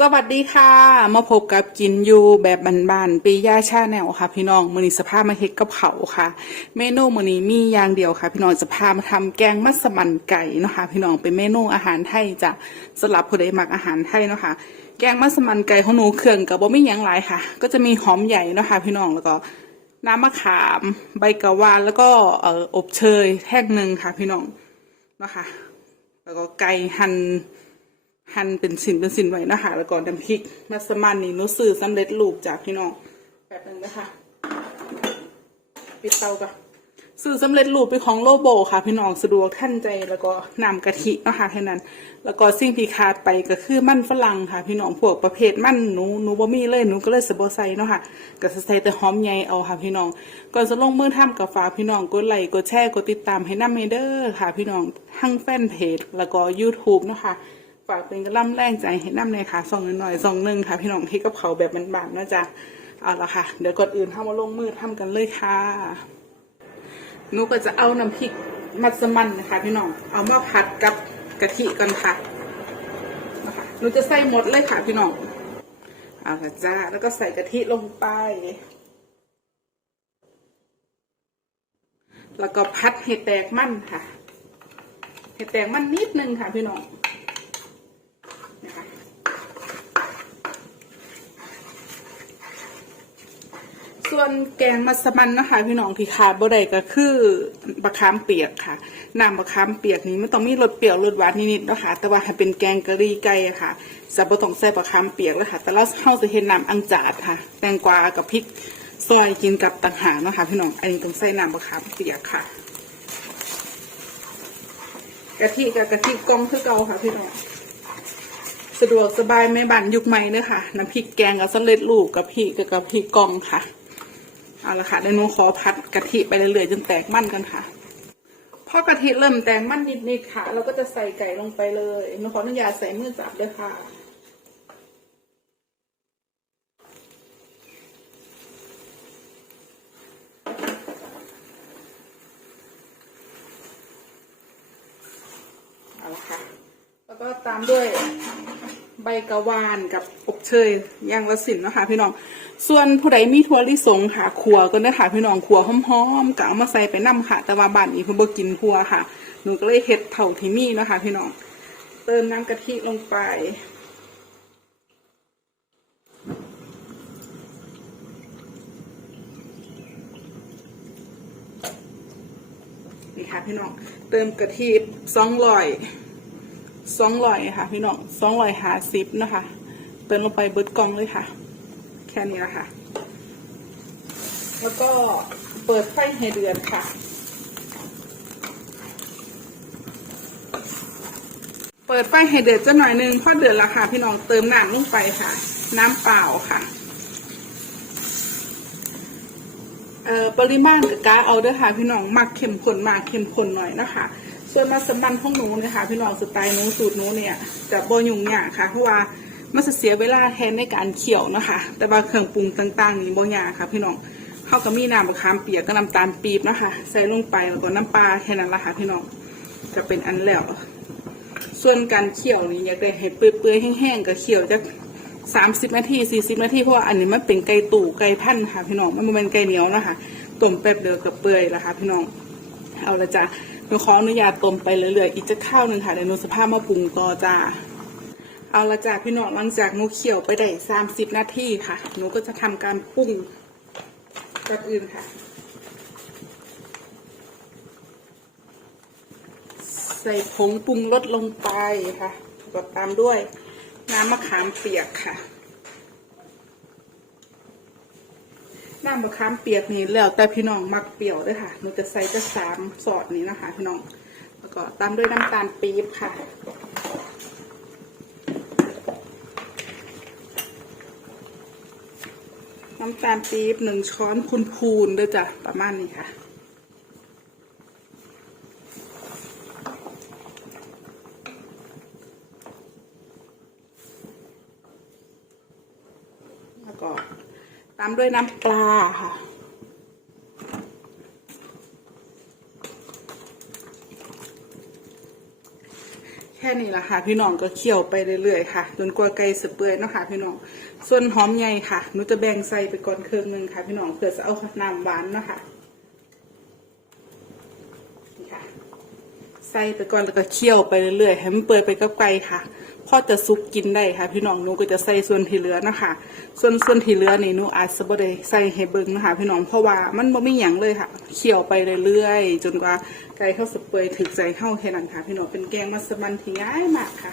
สวัสดีค่ะ มาพบกับกินอยู่แบบบานๆปีย่าชาแนวค่ะ พี่น้องมือนี้สภาพมาเฮ็ดกับเขาค่ะ เมนูมือนี้มีอย่างเดียวค่ะ พี่น้องจะพามาทำแกงมัสมั่นไก่นะคะ พี่น้องเป็นเมนูอาหารไทยจะสลับผู้ใดมักอาหารไทยนะคะแกงมัสมั่นไก่ของหนูเครื่องกับบ่มีหยังหลายค่ะ ก็จะมีหอมใหญ่นะคะ พี่น้องแล้วก็น้ำมะขามใบกะวานแล้วก็เอออบเชยแท่งหนึ่งค่ะ พี่น้องนะคะ แล้วก็ไก่หั่น หั่นเป็นชิ้นเป็นชิ้นไว้นะคะแล้วก็น้ำพริกมัสมั่นนี่นูซื้อสำเร็จรูปจากพี่น้องแป๊บนึงนะคะปิดเตาก่อนซื้อสำเร็จรูปเป็นของโลโบค่ะ พี่น้องสะดวกท่านใจแล้วก็นำกะทินะคะแค่นั้น แล้วก็สิ่งที่ขาดไปก็คือมันฝรั่งค่ะ พี่น้องพวกประเภทมันหนูหนูบ่มีเลยหนูก็เลยสบใส่เนาะค่ะก็สิใส่แต่หอมใหญ่เอาค่ะพี่น้องก่อนจะลงมือทำกับฝาพี่น้องกดไลค์กดแชร์กดติดตามให้น้ำเมเดอร์ค่ะ พี่น้องทั้งแฟนเพจแล้วก็ YouTube เนาะค่ะ ฝากเป็นกระล่ำแรงใจให้น้ำในค่ะซองหน่อยๆซองหนึ่งค่ะ พี่น้องที่กับเขาแบบบานๆนะจ๊ะเอาละค่ะ เดี๋ยวก่อนอื่นเข้ามาลงมือทำกันเลยค่ะหนูก็จะเอาน้ำพริกมัสมั่นนะคะ พี่น้องเอามาผัดกับกะทิก่อนค่ะนะคะหนูจะใส่หมดเลยค่ะ พี่น้องเอาละจ้าแล้วก็ใส่กะทิลงไปแล้วก็พัดเห็ดแตกมันค่ะ เห็ดแตกมันนิดนึงค่ะ พี่น้อง นะคะ ส่วนแกงมัสมันนะคะพี่น้องที่ขาดบ่ได้ก็คือบะขามเปียกค่ะน้ำบะขามเปียกนี้ไม่ต้องมีรสเปรี้ยวรสหวานนิดๆนะคะแต่ว่าเป็นแกงกะหรี่ไก่ค่ะจะบ่ต้องใส่บะขามเปียกแล้วค่ะ แต่เราเข้าจะเห็นน้ำอังจาดค่ะ แตงกวากับพริกซอยกินกับต่างหากนะคะพี่น้องอันนี้ต้องใส่น้ำบะขามเปียกค่ะกะทิกับกะทิกองคือเก่าค่ะพี่น้องสะดวกสบายแม่บ้านยุคใหม่เด้อค่ะน้ำพริกแกงกับสำเร็จรูปกับพริกกับกะพริกกองค่ะ เอาละค่ะเดี๋ยวหนูขอพัดกะทิไปเรื่อยๆจนแตกมันกันค่ะพอกะทิเริ่มแตกมันนิดๆค่ะ เราก็จะใส่ไก่ลงไปเลยหนูขออนุญาตใส่มือจับด้วยค่ะเอาละค่ะ แล้วก็ตามด้วย ใบกะวานกับอบเชยย่างละสินนะคะพี่น้อง ส่วนผู้ใดมีถั่วลิสงค่ะขัวก็ได้ค่ะพี่น้องขัวหอมๆกะเอามาใส่ไปน้ำค่ะ แต่ว่าบ้านนี้เพิ่นบ่กินขัวค่ะ หนูก็เลยเฮ็ดเท่าที่มีนะคะ พี่น้อง เติมน้ำกะทิลงไปนี่ค่ะพี่น้อง เติมกะทิสองร้อย สองร้อยค่ะพี่น้องสองร้อยหาสิบนะคะ เติมลงไปเบิดกล่องเลยค่ะ แค่นี้ละค่ะ แล้วก็เปิดไฟให้เดือดค่ะ เปิดไฟให้เดือดจะหน่อยนึงพอเดือดแล้วค่ะ พี่น้องเติมน้ำลงไปค่ะ น้ำเปล่าค่ะเอ่อปริมาณกับกาเอาเด้อค่ะ พี่น้องมักเข้มข้นมากเข้มข้นหน่อยนะคะ ส่วนมาสมันของหนูนะคะพี่น้องสไตล์หนูสูตรหนูเนี่ยจะบ่ยุ่งยากค่ะเพราะว่ามันจะเสียเวลาแทนในการเคี่ยวนะคะ แต่ว่าเครื่องปรุงต่างๆนี่บ่ยากค่ะ พี่น้องเข้ากับมีน้ำมะขามเปียกกับน้ำตาลปี๊บนะคะใส่ลงไปแล้วก็น้ำปลาแค่นั้นละค่ะพี่น้องจะเป็นอันแล้วส่วนการเคี่ยวนี่อยากได้ให้เปื่อยๆแห้งๆก็เคี่ยวจะสามสิบนาทีสี่สิบนาทีเพราะว่าอันนี้มันเป็นไก่ตู่ไก่พันธ์ค่ะพี่น้องมันบ่มันเป็นไก่เหนียวนะคะต้มแป๊บเดียวกับเปื่อยล้วค่ะพี่น้องเอาละจ้ะ นูขออนุญาตต้มไปเรื่อยๆอีกจะข้าวหนึ่งค่ะเดี๋ยวหนูสภาพมาปรุงต่อจ้าเอาละจ้ะพี่น้องหลังจากหนูเคี่ยวไปได้สามสิบนาทีค่ะหนูก็จะทำการปรุงก่อนอื่นค่ะ ใส่ผงปรุงรสลงไปค่ะกดตามด้วยน้ำมะขามเปียกค่ะ น้ำมะขามเปียกนี่แล้วแต่พี่น้องมักเปรี้ยวด้วยค่ะหนูจะใส่จะสามสอดนี้นะคะ พี่น้อง แล้วก็ตามด้วยน้ำตาลปี๊บค่ะน้ำตาลปี๊บหนึ่งช้อนพูนด้วยจ้ะประมาณนี้ค่ะ แล้วก็ตาม ด้วยน้ำปลาค่ะ แค่นี้ละค่ะ พี่น้องก็เคี่ยวไปเรื่อยๆค่ะจนกว่าไก่สเปื่อยเนาะค่ะ พี่น้อง ส่วนหอมใหญ่ค่ะหนูจะแบ่งใส่ไปก่อนเครึ่งหนึงค่ะ พี่น้องเพื่อจะเอาน้ำหวานเนาะค่ะนี่ค่ะใส่ไปก่อนแล้วก็เคี่ยวไปเรื่อยๆให้มันเปื่อยไปกับไก่ค่ะ พอจะสุกกินได้ค่ะพี่น้องหนูก็จะใส่ส่วนที่เหลือนะคะ ส่วนส่วนที่เหลือนี่หนูอาจจะบ่ได้ใส่ให้เบิ่งนะคะพี่น้องเพราะว่ามันบ่มีหยังเลยค่ะเคี่ยวไปเรื่อยๆจนกว่าไก่เข้าสเปื่อยถึกใจเข้าแค่นั้นค่ะ พี่น้องเป็นแกงมัสมั่นที่ง่ายมากค่ะ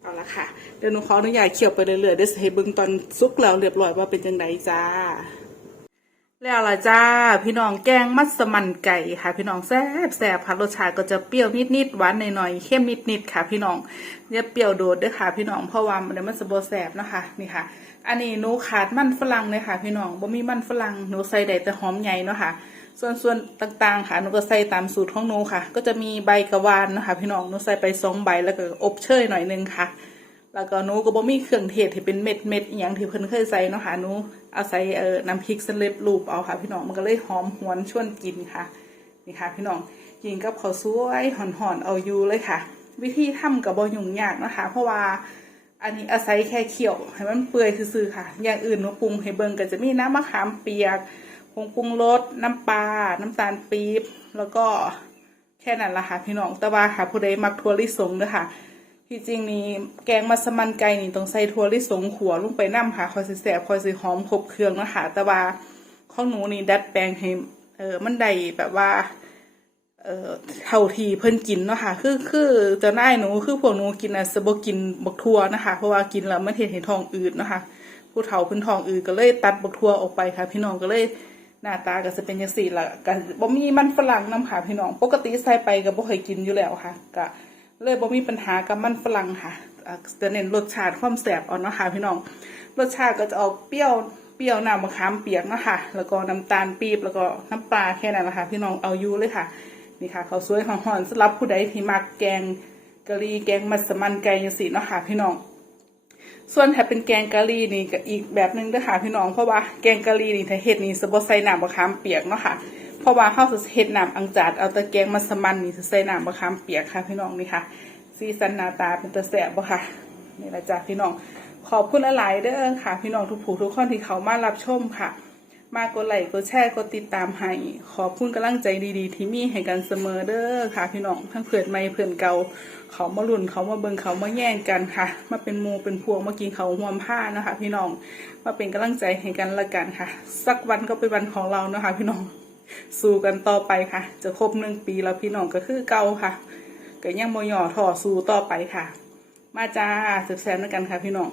เอาละค่ะเดี๋ยวหนูขออนุญาตเคี่ยวไปเรื่อยๆเดี๋ยวให้เบิ่งตอนสุกแล้วเรียบร้อยว่าเป็นจังไดจ้า แล้วล่ะจ้า พี่น้องแกงมัสมั่นไก่ค่ะ พี่น้องแซ่บแซ่บค่ะรสชาติก็จะเปรี้ยวนิดๆหวานหน่อยๆเข้มนิดๆค่ะ พี่น้องอย่าเปรี้ยวโดดเด้วยค่ะ พี่น้องเพราะว่ามันมันจะบ่แซ่บเนาะคะนี่ค่ะ อันนี้หนูขาดมันฝรั่งเลยค่ะ พี่น้องบ่มีมันฝรั่งหนูใส่ได้แต่หอมใหญ่เนาะค่ะ ส่วนส่วนต่างๆค่ะหนูก็ใส่ตามสูตรของหนูค่ะ ก็จะมีใบกระวานนะคะ พี่น้องหนูใส่ไปสองใบแล้วก็อบเชยหน่อยนึงค่ะ แล้วก็หนูก็บ่มีเครื่องเทศที่เป็นเม็ดเม็ดอหย่างที่เพิ่นเคยใส่เนาะค่ะหนูเอาศัยเอ่อน้ำพริกสำเร็จรูปเอาค่ะ พี่น้องมันก็เลยหอมหวนชวนกินค่ะนี่ค่ะ พี่น้องกินกับข้าวสวยห่อนๆเอาอยู่เลยค่ะ วิธีทำกับบ่ยุ่งยากนะคะ เพราะว่าอันนี้อาศัยแค่เคี่ยวให้มันเปื่อยซื่อๆค่ะ อย่างอื่นหนูปรุงให้เบิ่งก็จะมีน้ำมะขามเปียกผงปรุงรสน้ำปลาน้ำตาลปี๊บแล้วก็แค่นั้นละค่ะพี่น้องแต่ว่าค่ะผู้ใดมักถั่วลิสงเด้อค่ะ ที่จริงนี่แกงมัสมั่นไก่นี่ต้องใส่ถั่วลิสงขัวลงไปน้ำค่ะคอยสิแสบคอยสิหอมครบเครื่องเนาะคะแต่ว่าของหนูนี่ดัดแปลงให้เออมันได้แบบว่า เออเท่าทีเพิ่นกินเนาะค่ะ คือคือเจะน่ายหนูคือพวกหนูกินอะสบกินบักทั่วนะคะ เพราะว่ากินแล้วมันเห็นเห็นทองอืดเนาะคะผู้เฒ่าเพิ่นทองอืดก็เลยตัดบักทั่วออกไปค่ะ พี่น้องก็เลยหน้าตาก็จะเป็นจังซี่ละก็บ่มีมันฝรั่งนํค่ะพี่น้อง ปกติใส่ไปก็บ่เคยกินอยู่แล้วค่ะก็ เลยบ่มีปัญหากับมันฝรั่งค่ะจะเน้นรสชาติความแซ่บเอาเนาะค่ะพี่น้อง รสชาติก็จะออกเปรี้ยว เปรี้ยวน้ำมะขามเปียกเนาะค่ะ แล้วก็น้ำตาลปี๊บแล้วก็น้ำปลาแค่นั้นนะค่ะพี่น้องเอาอยู่เลยค่ะ นี่ค่ะข้าวสวยหอมๆสำหรับผู้ใดที่มักแกงกะหรี่แกงมัสมั่นไก่ยังสีเนาะค่ะพี่น้อง ส่วนถ้าเป็นแกงกะหรี่นี่ก็อีกแบบหนึงเด้อค่ะพี่น้อง เพราะว่าแกงกะหรี่นี่ถ้าเฮ็ดนี่สบ่ใส่น้ำมะขามเปียกเนาะค่ะ เพราะว่าเฮาสิเฮ็ดน้ำอังจาดเอาต่แกงมัสมันนี่สิใส่น้ำมะขามเปียกค่ะพี่น้องนี่ค่ะสีสันนาตาเป็นตาแซ่บบ่ค่ะนี่ละจ้ะพี่น้องขอบคุณหลายเด้อค่ะ พี่น้องทุกผู้ทุกคนที่เขามารับชมค่ะ มากดไลค์กดแชร์กดติดตามให้ขอบคุณกำลังใจดีๆ ที่มีให้กันเสมอเด้อค่ะ พี่น้องทั้งเพื่อนใหม่เพื่อนเก่าเขามาลุ่นเขามาเบิ่งเขามาแย่งกันค่ะ มาเป็นมูเป็นพวงมากินเขาห่วมผ้านะคะ พี่น้องมาเป็นกำลังใจให้กันละกันค่ะ สักวันก็เป็นวันของเรานะคะพี่น้อง สู้กันต่อไปค่ะ จะครบหนึ่งปีแล้วพี่น้องก็คือเก่าค่ะก็ยังโมย่อถอสู้ต่อไปค่ะ มาจ้าสืบแซมด้วยกันค่ะพี่น้อง